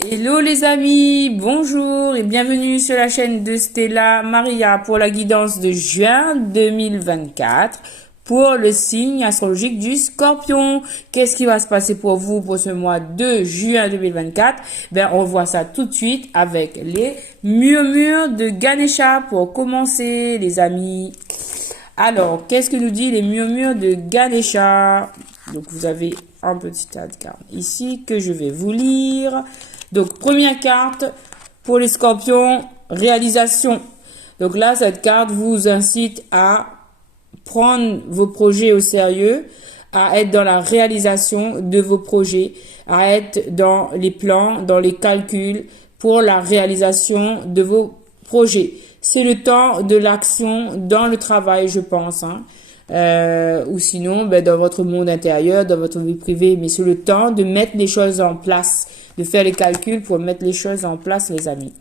Hello les amis, bonjour et bienvenue sur la chaîne de Stella Maria pour la guidance de juin 2024 pour le signe astrologique du Scorpion. Qu'est-ce qui va se passer pour vous pour ce mois de juin 2024? On voit ça tout de suite avec les murmures de Ganesha pour commencer les amis. Alors, qu'est-ce que nous dit les murmures de Ganesha? Donc, vous avez un petit tas de cartes ici que je vais vous lire. Donc, première carte pour les scorpions, réalisation. Donc là, cette carte vous incite à prendre vos projets au sérieux, à être dans la réalisation de vos projets, à être dans les plans, dans les calculs pour la réalisation de vos projets. C'est le temps de l'action dans le travail, je pense, hein. Ou sinon dans votre monde intérieur, dans votre vie privée, mais c'est le temps de mettre les choses en place, de faire les calculs pour mettre les choses en place, les amis.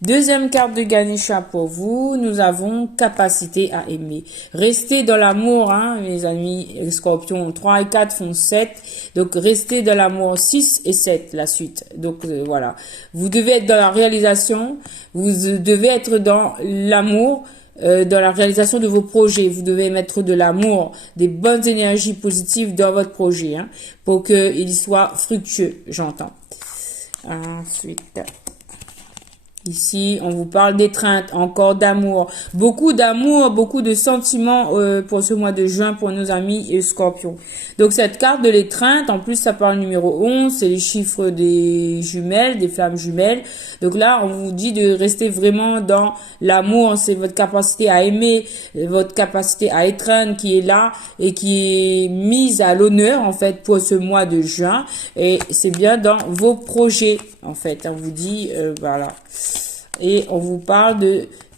Deuxième carte de Ganesha pour vous, nous avons capacité à aimer. Restez dans l'amour, hein, mes amis scorpions. 3 et 4 font 7. Donc, restez dans l'amour. 6 et 7, la suite. Donc, voilà. Vous devez être dans la réalisation. Vous devez être dans l'amour. Dans la réalisation de vos projets, vous devez mettre de l'amour, des bonnes énergies positives dans votre projet, hein, pour qu'il soit fructueux, j'entends. Ensuite, ici, on vous parle d'étreinte, encore d'amour, beaucoup de sentiments pour ce mois de juin pour nos amis scorpions. Donc cette carte de l'étreinte, en plus ça parle numéro 11, c'est les chiffres des jumelles, des flammes jumelles. Donc là, on vous dit de rester vraiment dans l'amour, c'est votre capacité à aimer, votre capacité à étreindre qui est là et qui est mise à l'honneur en fait pour ce mois de juin. Et c'est bien dans vos projets en fait, on vous dit voilà. Et on vous parle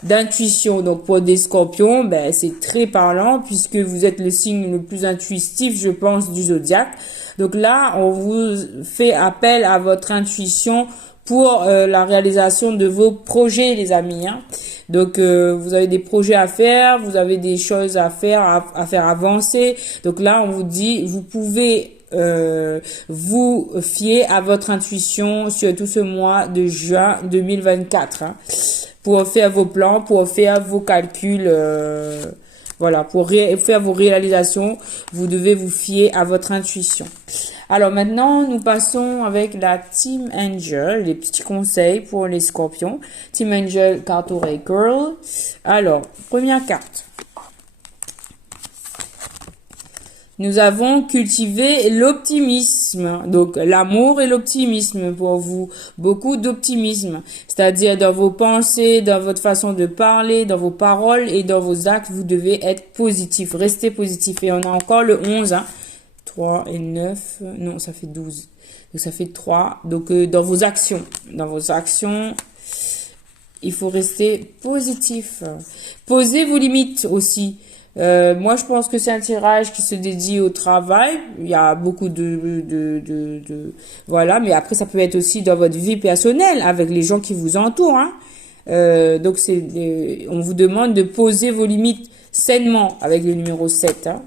d'intuition. Donc pour des scorpions, c'est très parlant puisque vous êtes le signe le plus intuitif, je pense, du zodiaque. Donc là, on vous fait appel à votre intuition pour la réalisation de vos projets, les amis, hein. Donc vous avez des projets à faire, vous avez des choses à faire, à faire avancer. Donc là, on vous dit, vous pouvez vous fier à votre intuition sur tout ce mois de juin 2024, hein, pour faire vos plans, pour faire vos calculs, voilà, pour faire vos réalisations, vous devez vous fier à votre intuition. Alors maintenant, nous passons avec la Team Angel, les petits conseils pour les scorpions. Team Angel, carte Oracle. Alors, première carte. Nous avons cultivé l'optimisme, donc l'amour et l'optimisme pour vous, beaucoup d'optimisme, c'est-à-dire dans vos pensées, dans votre façon de parler, dans vos paroles et dans vos actes, vous devez être positif, restez positif. Et on a encore le 11, hein, 3 et 9, non, ça fait 12, donc ça fait 3, donc dans vos actions, il faut rester positif. Posez vos limites aussi. Moi, je pense que c'est un tirage qui se dédie au travail. Il y a beaucoup voilà, mais après, ça peut être aussi dans votre vie personnelle, avec les gens qui vous entourent, hein. Donc, on vous demande de poser vos limites sainement avec le numéro 7, hein.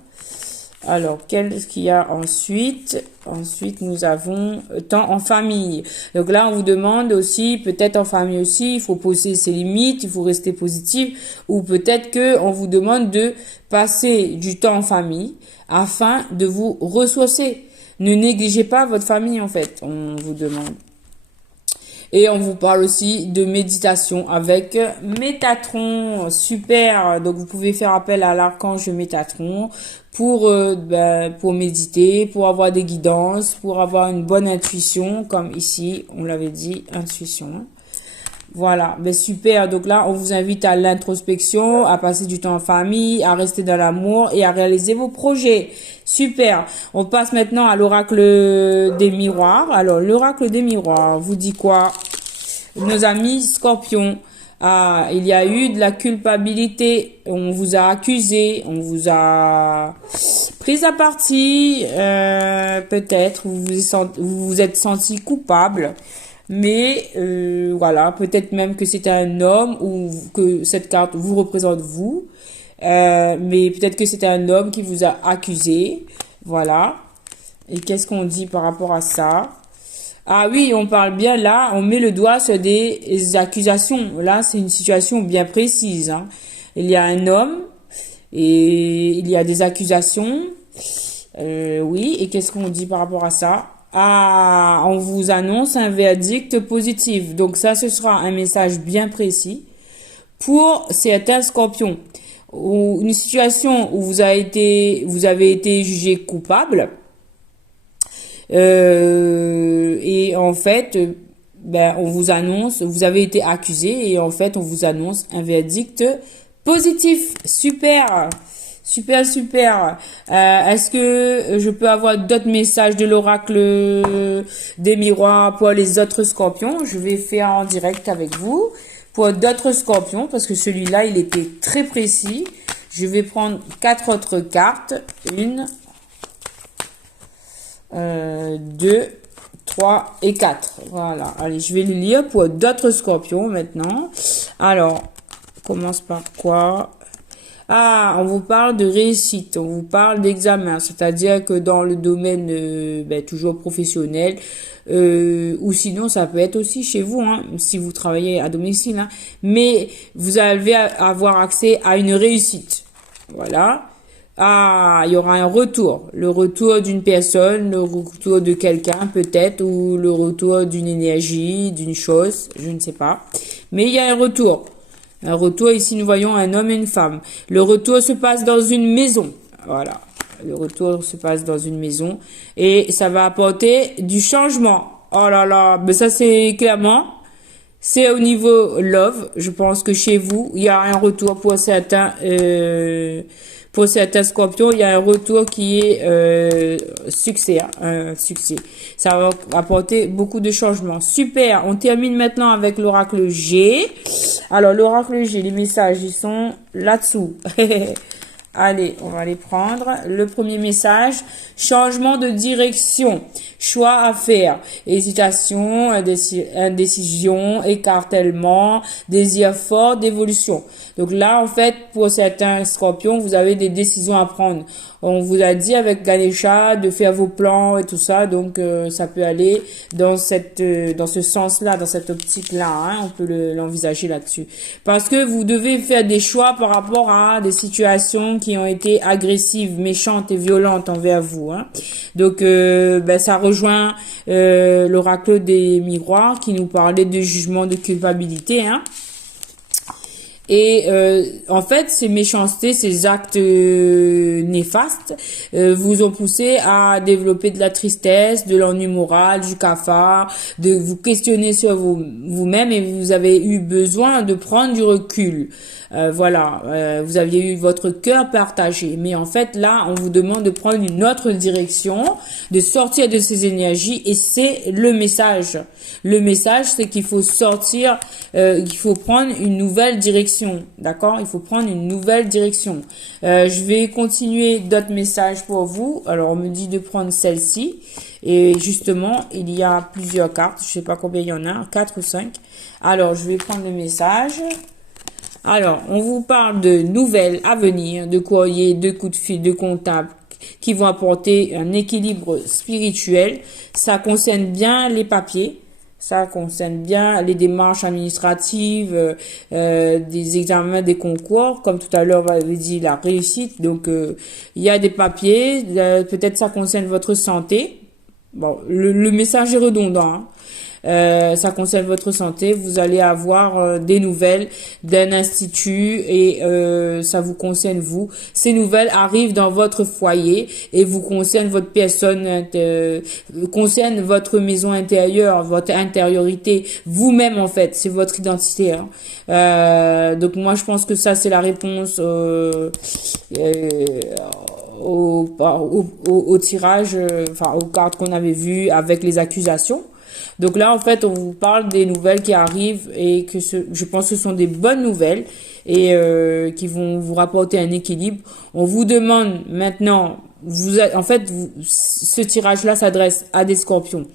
Alors, qu'est-ce qu'il y a ensuite? Ensuite, nous avons temps en famille. Donc là, on vous demande aussi, peut-être en famille aussi, il faut poser ses limites, il faut rester positif, ou peut-être que on vous demande de passer du temps en famille afin de vous ressourcer. Ne négligez pas votre famille, en fait, on vous demande. Et on vous parle aussi de méditation avec Métatron. Super. Donc, vous pouvez faire appel à l'archange Métatron pour méditer, pour avoir des guidances, pour avoir une bonne intuition, comme ici, on l'avait dit, intuition. Voilà, super. Donc là, on vous invite à l'introspection, à passer du temps en famille, à rester dans l'amour et à réaliser vos projets. Super. On passe maintenant à l'oracle des miroirs. Alors, l'oracle des miroirs vous dit quoi? Nos amis scorpions. Ah, il y a eu de la culpabilité. On vous a accusé, on vous a pris à partie. Peut-être vous vous êtes senti coupable. Mais voilà, peut-être même que c'était un homme ou que cette carte vous représente vous. Mais peut-être que c'était un homme qui vous a accusé. Voilà. Et qu'est-ce qu'on dit par rapport à ça? Ah oui, on parle bien là, on met le doigt sur des accusations. Là, c'est une situation bien précise, hein. Il y a un homme et il y a des accusations. Oui, et qu'est-ce qu'on dit par rapport à ça? Ah, on vous annonce un verdict positif. Donc ça, ce sera un message bien précis pour certains scorpions. Ou une situation où vous avez été jugé coupable. Et en fait, ben, on vous annonce, vous avez été accusé et en fait, on vous annonce un verdict positif. Super, super, super. Est-ce que je peux avoir d'autres messages de l'oracle des miroirs pour les autres scorpions? Je vais faire en direct avec vous pour d'autres scorpions parce que celui-là, il était très précis. Je vais prendre 4 autres cartes. 2, 3 et 4. Voilà. Allez, je vais le lire pour d'autres scorpions maintenant. Alors, on commence par quoi? Ah, on vous parle de réussite, on vous parle d'examen, c'est-à-dire que dans le domaine toujours professionnel, ou sinon ça peut être aussi chez vous, hein, si vous travaillez à domicile, hein, mais vous allez avoir accès à une réussite. Voilà. Ah, il y aura un retour. Le retour d'une personne, le retour de quelqu'un peut-être, ou le retour d'une énergie, d'une chose, je ne sais pas. Mais il y a un retour. Un retour, ici nous voyons un homme et une femme. Le retour se passe dans une maison. Voilà. Le retour se passe dans une maison. Et ça va apporter du changement. Oh là là, mais ça c'est clairement... C'est au niveau love. Je pense que chez vous, il y a un retour pour certains scorpions, il y a un retour qui est succès, hein, un succès. Ça va apporter beaucoup de changements. Super. On termine maintenant avec l'oracle G. Alors l'oracle G, les messages, ils sont là-dessous. Allez, on va les prendre. Le premier message, changement de direction, choix à faire, hésitation, indécision, écartèlement, désir fort d'évolution. Donc là, en fait, pour certains scorpions, vous avez des décisions à prendre. On vous a dit avec Ganesha de faire vos plans et tout ça, donc ça peut aller dans ce sens-là, dans cette optique-là, hein, on peut l'envisager là-dessus. Parce que vous devez faire des choix par rapport à des situations qui ont été agressives, méchantes et violentes envers vous, hein. Donc ça rejoint l'oracle des miroirs qui nous parlait de jugement de culpabilité, hein. Et en fait, ces méchancetés, ces actes néfastes vous ont poussé à développer de la tristesse, de l'ennui moral, du cafard, de vous questionner sur vous-même et vous avez eu besoin de prendre du recul. Vous aviez eu votre cœur partagé. Mais en fait, là, on vous demande de prendre une autre direction, de sortir de ces énergies et c'est le message. Le message, c'est qu'il faut sortir, qu'il faut prendre une nouvelle direction. D'accord? Il faut prendre une nouvelle direction. Je vais continuer d'autres messages pour vous. Alors, on me dit de prendre celle-ci. Et justement, il y a plusieurs cartes. Je sais pas combien il y en a, 4 ou 5. Alors, je vais prendre le message. Alors, on vous parle de nouvelles à venir, de courriers, de coups de fil, de contacts qui vont apporter un équilibre spirituel. Ça concerne bien les papiers. Ça concerne bien les démarches administratives, des examens, des concours. Comme tout à l'heure, on avait dit la réussite. Donc, il y a des papiers. Peut-être ça concerne votre santé. Bon, le message est redondant, hein. Ça concerne votre santé, vous allez avoir des nouvelles d'un institut et ça vous concerne vous. Ces nouvelles arrivent dans votre foyer et vous concernent votre personne, concernent votre maison intérieure, votre intériorité, vous-même en fait, c'est votre identité, hein. Donc moi je pense que ça c'est la réponse au tirage, aux cartes qu'on avait vues avec les accusations. Donc là, en fait, on vous parle des nouvelles qui arrivent et que je pense que ce sont des bonnes nouvelles et qui vont vous rapporter un équilibre. On vous demande maintenant, ce tirage-là s'adresse à des scorpions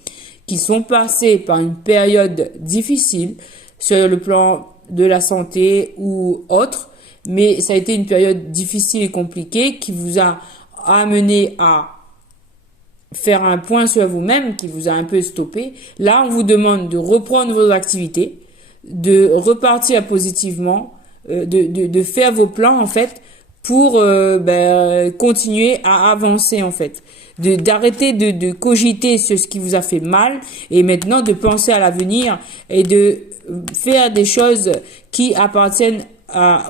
qui sont passés par une période difficile sur le plan de la santé ou autre, mais ça a été une période difficile et compliquée qui vous a amené à faire un point sur vous-même qui vous a un peu stoppé. Là, on vous demande de reprendre vos activités, de repartir positivement, de faire vos plans en fait pour continuer à avancer en fait, d'arrêter de cogiter sur ce qui vous a fait mal et maintenant de penser à l'avenir et de faire des choses qui appartiennent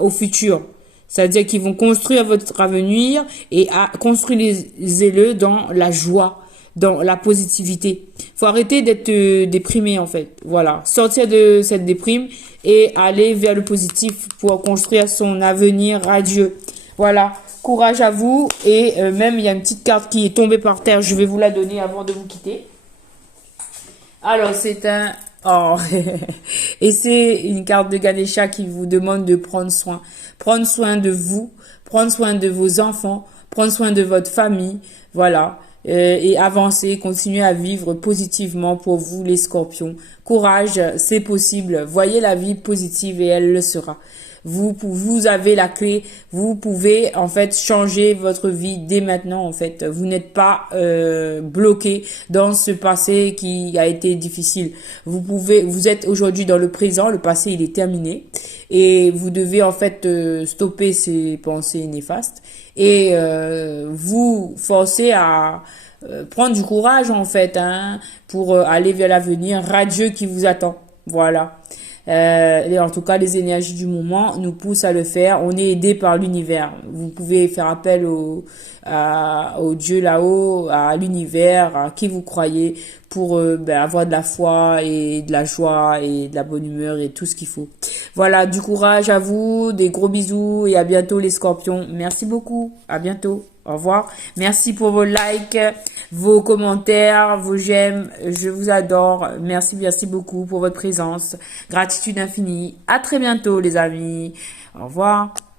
au futur. C'est-à-dire qu'ils vont construire votre avenir et construisez-le dans la joie, dans la positivité. Faut arrêter d'être déprimé en fait. Voilà, sortir de cette déprime et aller vers le positif pour construire son avenir radieux. Voilà, courage à vous et même il y a une petite carte qui est tombée par terre, je vais vous la donner avant de vous quitter. Alors c'est un oh et c'est une carte de Ganesha qui vous demande de prendre soin de vous, prendre soin de vos enfants, prendre soin de votre famille, voilà. Et avancer, continuer à vivre positivement pour vous les scorpions. Courage, c'est possible. Voyez la vie positive et elle le sera. Vous avez la clé. Vous pouvez en fait changer votre vie dès maintenant. En fait, vous n'êtes pas bloqué dans ce passé qui a été difficile. Vous êtes aujourd'hui dans le présent. Le passé il est terminé et vous devez en fait stopper ces pensées néfastes et vous forcer à prendre du courage en fait pour aller vers l'avenir radieux qui vous attend. Voilà. Et en tout cas, les énergies du moment nous poussent à le faire. On est aidé par l'univers. Vous pouvez faire appel au Dieu là-haut, à l'univers, à qui vous croyez, pour avoir de la foi et de la joie et de la bonne humeur et tout ce qu'il faut. Voilà, du courage à vous, des gros bisous et à bientôt les scorpions. Merci beaucoup, à bientôt. Au revoir. Merci pour vos likes, vos commentaires, vos j'aime. Je vous adore. Merci, merci beaucoup pour votre présence. Gratitude infinie. À très bientôt, les amis. Au revoir.